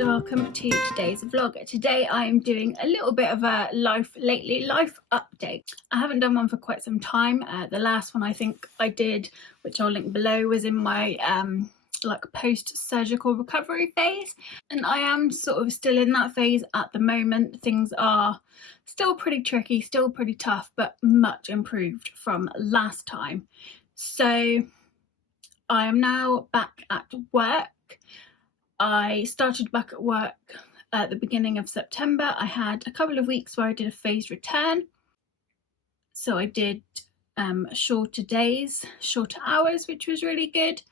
and welcome to today's vlog. Today I am doing a little bit of a life update. I haven't done one for quite some time. The last one I think I did, which I'll link below, was in my like post-surgical recovery phase, and I am sort of still in that phase at the moment. Things are still pretty tricky, still pretty tough, but much improved from last time. So I am now back at work. I started back at work at the beginning of September. I had a couple of weeks where I did a phased return. So I did shorter days, shorter hours, which was really good.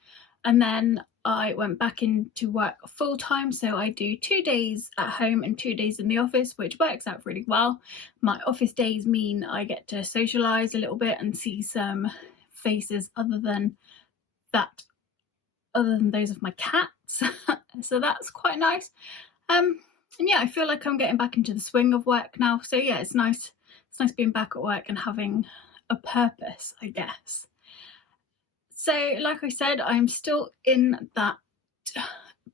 And then I went back into work full time. So I do 2 days at home and 2 days in the office, which works out really well. My office days mean I get to socialise a little bit and see some faces other than those of my cats. So that's quite nice. And yeah, I feel like I'm getting back into the swing of work now. So yeah, it's nice being back at work and having a purpose, I guess. So like I said, I'm still in that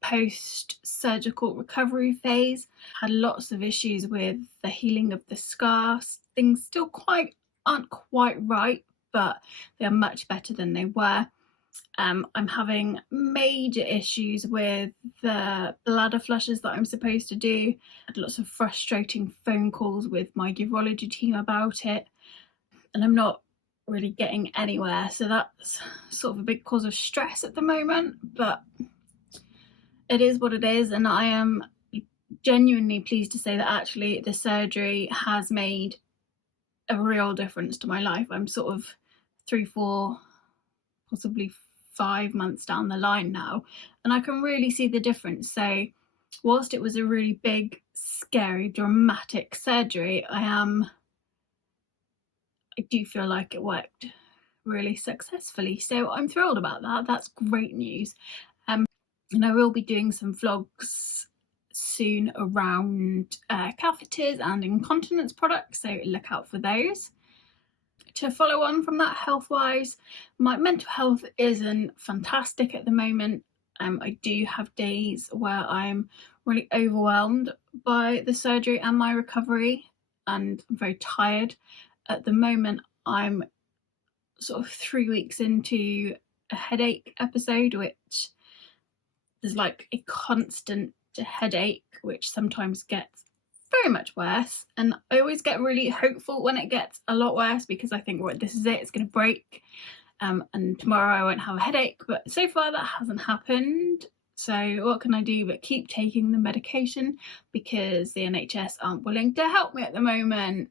post-surgical recovery phase. Had lots of issues with the healing of the scars. Things still aren't quite right, but they're much better than they were. I'm having major issues with the bladder flushes that I'm supposed to do. I had lots of frustrating phone calls with my urology team about it, and I'm not really getting anywhere. So that's sort of a big cause of stress at the moment, but it is what it is. And I am genuinely pleased to say that actually the surgery has made a real difference to my life. I'm sort of 3, 4, possibly 5 months down the line now, and I can really see the difference. So whilst it was a really big, scary, dramatic surgery, I do feel like it worked really successfully. So I'm thrilled about that. That's great news. And I will be doing some vlogs soon around catheters and incontinence products, so look out for those. To follow on from that, health-wise, my mental health isn't fantastic at the moment. I do have days where I'm really overwhelmed by the surgery and my recovery, and I'm very tired. At the moment, I'm sort of 3 weeks into a headache episode, which is like a constant headache, which sometimes gets very much worse, and I always get really hopeful when it gets a lot worse, because I think, right, this is it, it's going to break, and tomorrow I won't have a headache. But so far that hasn't happened. So what can I do but keep taking the medication, because the NHS aren't willing to help me at the moment.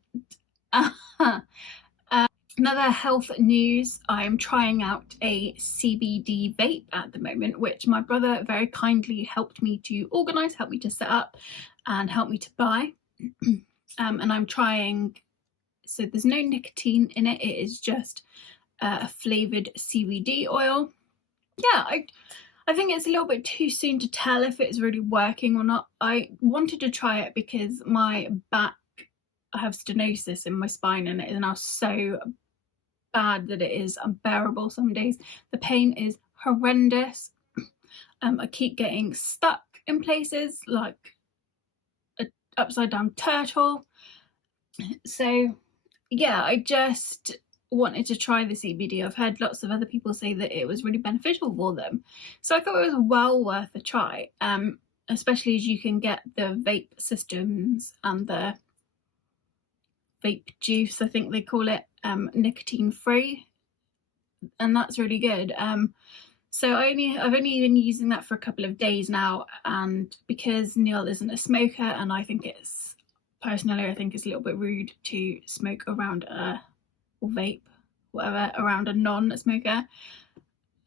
Another health news, I'm trying out a CBD vape at the moment, which my brother very kindly helped me to organise, helped me to set up, and helped me to buy. And I'm trying, so there's no nicotine in it, it is just a flavoured CBD oil. Yeah, I think it's a little bit too soon to tell if it's really working or not. I wanted to try it because my back, I have stenosis in my spine, and it is now so bad that it is unbearable some days. The pain is horrendous. I keep getting stuck in places like an upside down turtle. So yeah, I just wanted to try the CBD. I've heard lots of other people say that it was really beneficial for them, so I thought it was well worth a try, especially as you can get the vape systems and the vape juice, I think they call it, nicotine free, and that's really good. So I've only been using that for a couple of days now, and because Neil isn't a smoker, and I think it's a little bit rude to smoke around or vape, whatever, around a non-smoker.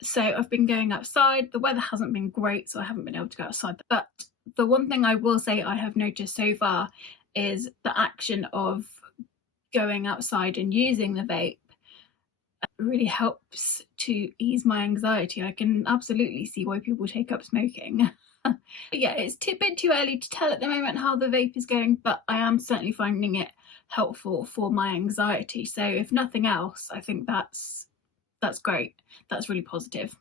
So I've been going outside. The weather hasn't been great, so I haven't been able to go outside. But the one thing I will say I have noticed so far is the action of going outside and using the vape really helps to ease my anxiety. I can absolutely see why people take up smoking. Yeah, it's a bit too early to tell at the moment how the vape is going, but I am certainly finding it helpful for my anxiety. So if nothing else, I think that's great. That's really positive.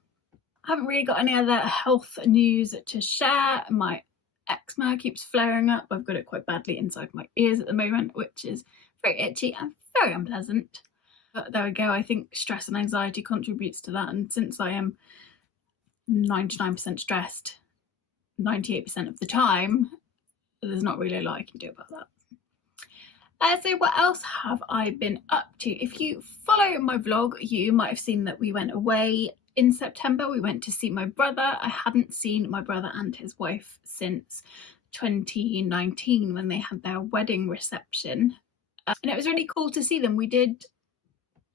I haven't really got any other health news to share. My eczema keeps flaring up. I've got it quite badly inside my ears at the moment, which is very itchy and very unpleasant. But there we go. I think stress and anxiety contributes to that. And since I am 99% stressed 98% of the time, there's not really a lot I can do about that. So what else have I been up to? If you follow my vlog, you might have seen that we went away in September. We went to see my brother. I hadn't seen my brother and his wife since 2019 when they had their wedding reception. And it was really cool to see them. We did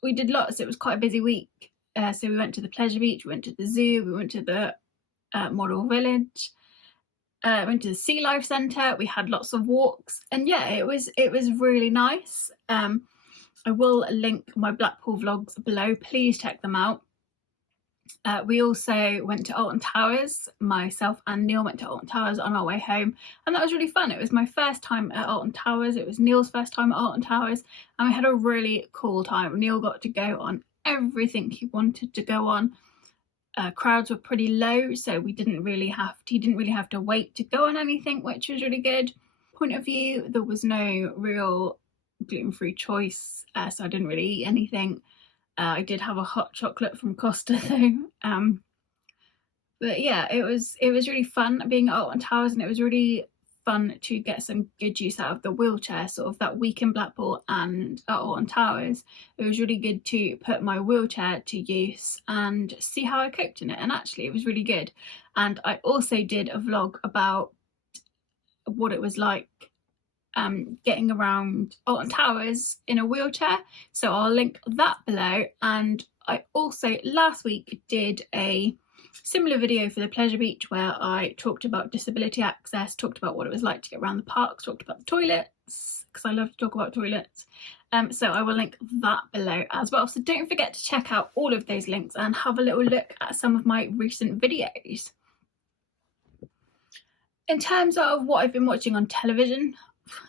lots. It was quite a busy week. So we went to the pleasure beach, we went to the zoo, we went to the model village. Went to the Sea Life Centre. We had lots of walks, and yeah, it was really nice. I will link my Blackpool vlogs below. Please check them out. We also went to Alton Towers. Myself and Neil went to Alton Towers on our way home, and that was really fun. It was my first time at Alton Towers. It was Neil's first time at Alton Towers, and we had a really cool time. Neil got to go on everything he wanted to go on. Crowds were pretty low, so he didn't really have to wait to go on anything, which was really good. Point of view, there was no real gluten-free choice, so I didn't really eat anything. I did have a hot chocolate from Costa though. But yeah, it was really fun being at Alton Towers, and it was really fun to get some good use out of the wheelchair sort of that week in Blackpool and at Alton Towers. It was really good to put my wheelchair to use and see how I coped in it, and actually it was really good. And I also did a vlog about what it was like getting around Alton Towers in a wheelchair, so I'll link that below. And I also last week did a similar video for the pleasure beach where I talked about disability access, talked about what it was like to get around the parks, talked about the toilets, because I love to talk about toilets. So I will link that below as well. So don't forget to check out all of those links and have a little look at some of my recent videos. In terms of what I've been watching on television,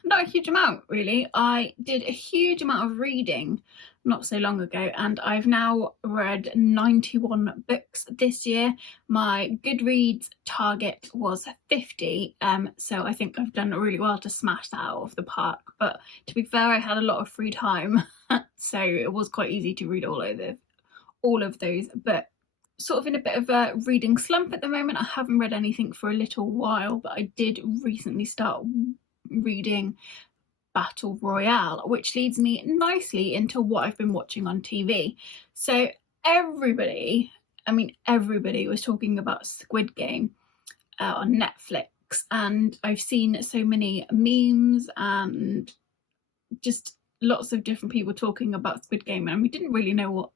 not a huge amount really. I did a huge amount of reading not so long ago, and I've now read 91 books this year. My Goodreads target was 50, so I think I've done really well to smash that out of the park. But to be fair, I had a lot of free time, so it was quite easy to read all of those books. Sort of in a bit of a reading slump at the moment. I haven't read anything for a little while, but I did recently start reading Battle Royale, which leads me nicely into what I've been watching on TV. So everybody was talking about Squid Game on Netflix, and I've seen so many memes and just lots of different people talking about Squid Game, and I didn't really know what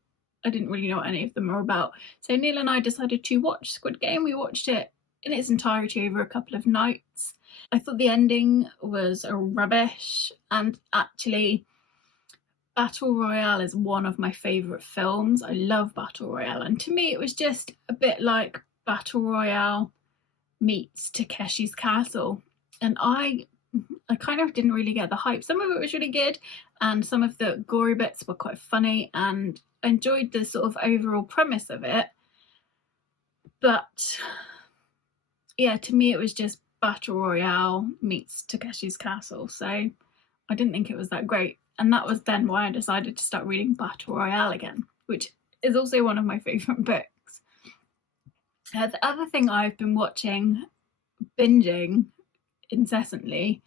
any of them are about. So Neil and I decided to watch Squid Game. We watched it in its entirety over a couple of nights. I thought the ending was rubbish, and actually Battle Royale is one of my favourite films. I love Battle Royale, and to me it was just a bit like Battle Royale meets Takeshi's Castle, and I kind of didn't really get the hype. Some of it was really good, and some of the gory bits were quite funny, and I enjoyed the sort of overall premise of it. But yeah, to me it was just Battle Royale meets Takeshi's Castle, so I didn't think it was that great. And that was then why I decided to start reading Battle Royale again, which is also one of my favourite books. The other thing I've been watching, binging incessantly,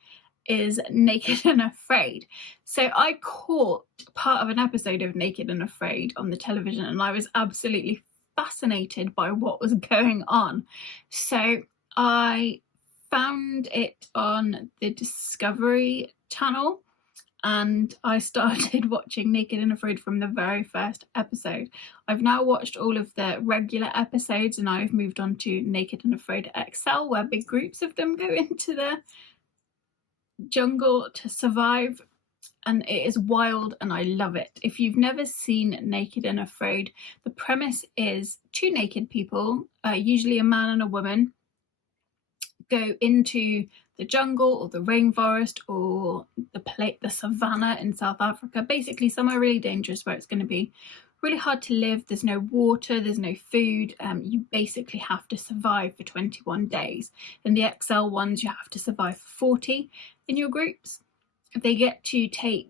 is Naked and Afraid. So I caught part of an episode of Naked and Afraid on the television, and I was absolutely fascinated by what was going on. So I found it on the Discovery Channel, and I started watching Naked and Afraid from the very first episode. I've now watched all of the regular episodes, and I've moved on to Naked and Afraid XL, where big groups of them go into the jungle to survive, and it is wild and I love it. If you've never seen Naked and Afraid, the premise is two naked people, usually a man and a woman, go into the jungle or the rainforest or the savannah in South Africa, basically somewhere really dangerous where it's going to be really hard to live. There's no water, there's no food. You basically have to survive for 21 days. In the XL ones, you have to survive for 40 in your groups. They get to take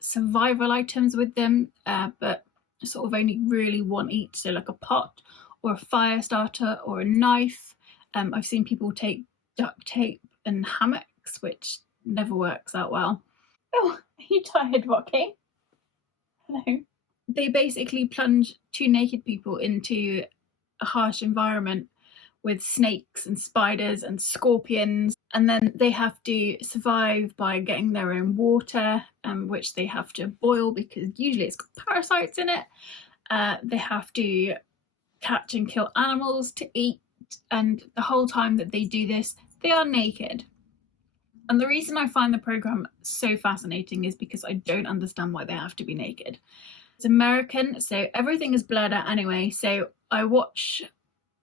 survival items with them, but sort of only really one each. So like a pot or a fire starter or a knife. I've seen people take duct tape and hammocks, which never works out well. Oh, are you tired, Rocky? Hello. They basically plunge two naked people into a harsh environment with snakes and spiders and scorpions, and then they have to survive by getting their own water, which they have to boil because usually it's got parasites in it. They have to catch and kill animals to eat, and the whole time that they do this, they are naked. And the reason I find the program so fascinating is because I don't understand why they have to be naked. It's American, so everything is blurred out anyway. So I watch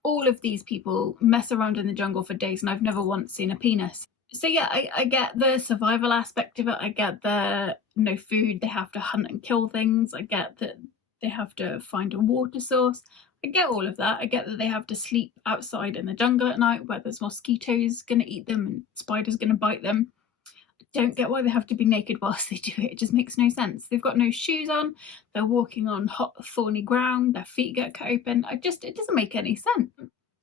all of these people mess around in the jungle for days, and I've never once seen a penis. So yeah, I get the survival aspect of it. I get the no food, they have to hunt and kill things. I get that they have to find a water source. I get all of that. I get that they have to sleep outside in the jungle at night where there's mosquitoes going to eat them and spiders going to bite them. I don't get why they have to be naked whilst they do it. It just makes no sense. They've got no shoes on. They're walking on hot, thorny ground. Their feet get cut open. It doesn't make any sense.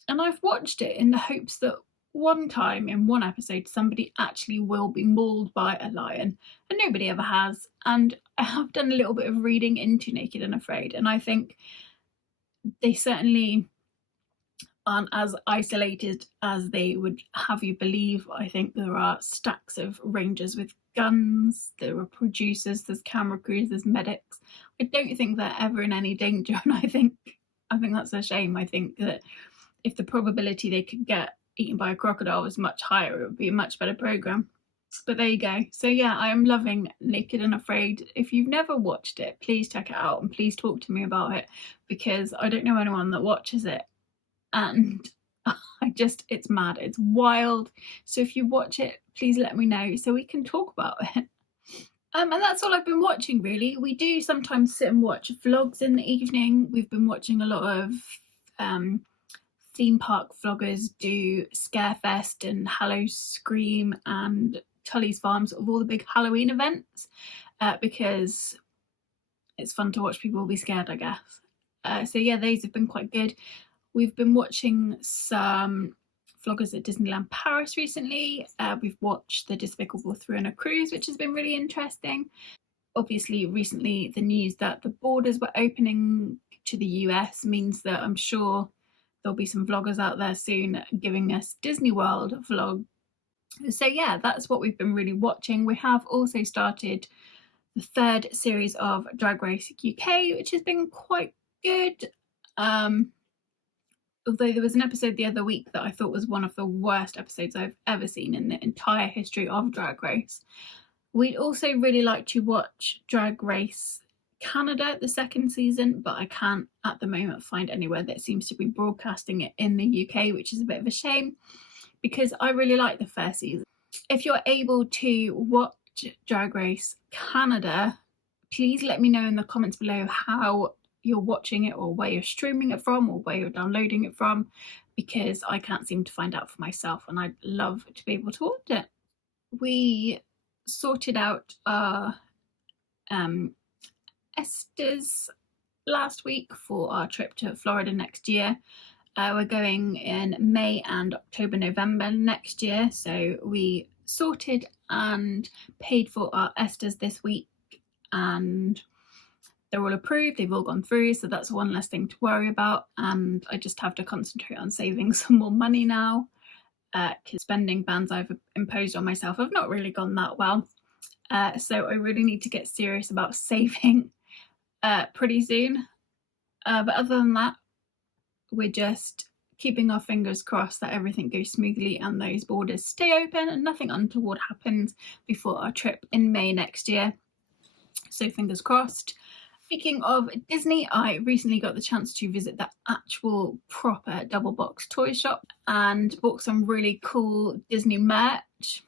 And I've watched it in the hopes that one time in one episode somebody actually will be mauled by a lion, and nobody ever has. And I have done a little bit of reading into Naked and Afraid, and I think they certainly aren't as isolated as they would have you believe. I think there are stacks of rangers with guns, there are producers, there's camera crews, there's medics. I don't think they're ever in any danger, and I think that's a shame. I think that if the probability they could get eaten by a crocodile was much higher, it would be a much better program. But there you go. So yeah, I am loving Naked and Afraid. If you've never watched it, please check it out and please talk to me about it, because I don't know anyone that watches it, and it's mad, it's wild. So if you watch it, please let me know so we can talk about it. And that's all I've been watching, really. We do sometimes sit and watch vlogs in the evening. We've been watching a lot of theme park vloggers do Scarefest and Hallow Scream and Tully's Farms, of all the big Halloween events, because it's fun to watch people be scared, I guess. So yeah, those have been quite good. We've been watching some vloggers at Disneyland Paris recently. We've watched the Despicable 3 on a cruise, which has been really interesting. Obviously, recently the news that the borders were opening to the US means that I'm sure there'll be some vloggers out there soon giving us Disney World vlog. So yeah, that's what we've been really watching. We have also started the third series of Drag Race UK, which has been quite good. Although there was an episode the other week that I thought was one of the worst episodes I've ever seen in the entire history of Drag Race. We'd also really like to watch Drag Race Canada, the second season, but I can't at the moment find anywhere that seems to be broadcasting it in the UK, which is a bit of a shame because I really like the first season. If you're able to watch Drag Race Canada, please let me know in the comments below how you're watching it, or where you're streaming it from, or where you're downloading it from, because I can't seem to find out for myself and I'd love to be able to watch it. We sorted out our Esters last week for our trip to Florida next year. We're going in May and October, November next year, so we sorted and paid for our Esters this week, and they're all approved, they've all gone through, so that's one less thing to worry about, and I just have to concentrate on saving some more money now, because spending bans I've imposed on myself have not really gone that well, so I really need to get serious about saving pretty soon. But other than that, we're just keeping our fingers crossed that everything goes smoothly and those borders stay open and nothing untoward happens before our trip in May next year. So fingers crossed. Speaking of Disney, I recently got the chance to visit the actual proper double box toy shop and bought some really cool Disney merch.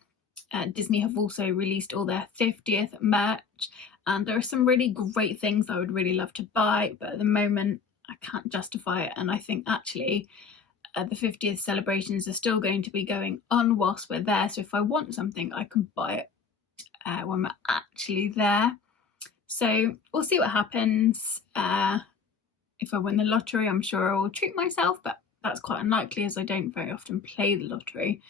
Disney have also released all their 50th merch, and there are some really great things I would really love to buy, but at the moment I can't justify it. And I think actually the 50th celebrations are still going to be going on whilst we're there, so if I want something I can buy it when we're actually there. So we'll see what happens. If I win the lottery, I'm sure I will treat myself, but that's quite unlikely as I don't very often play the lottery.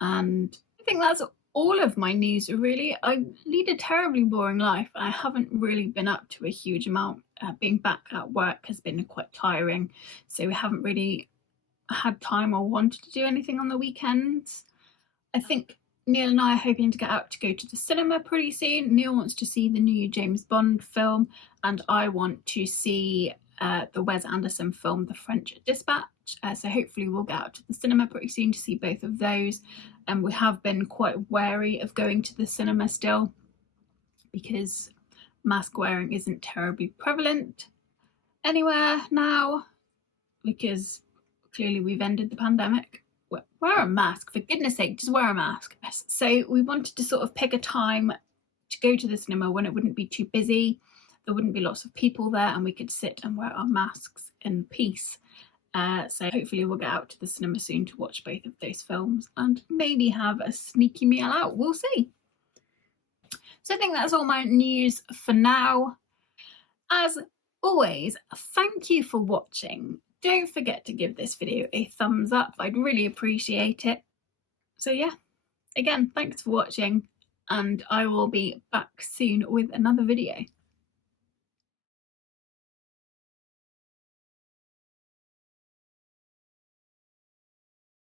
And I think that's all of my news, really. I lead a terribly boring life. I haven't really been up to a huge amount. Being back at work has been quite tiring, so we haven't really had time or wanted to do anything on the weekends. I think Neil and I are hoping to get out to go to the cinema pretty soon. Neil wants to see the new James Bond film, and I want to see the Wes Anderson film, The French Dispatch. So hopefully we'll get out to the cinema pretty soon to see both of those. And we have been quite wary of going to the cinema still because mask wearing isn't terribly prevalent anywhere now, because clearly we've ended the pandemic. Wear a mask, for goodness sake, just wear a mask. So we wanted to sort of pick a time to go to the cinema when it wouldn't be too busy, there wouldn't be lots of people there, and we could sit and wear our masks in peace. So hopefully we'll get out to the cinema soon to watch both of those films and maybe have a sneaky meal out. We'll see. So I think that's all my news for now. As always, thank you for watching. Don't forget to give this video a thumbs up. I'd really appreciate it. So yeah, again, thanks for watching, and I will be back soon with another video.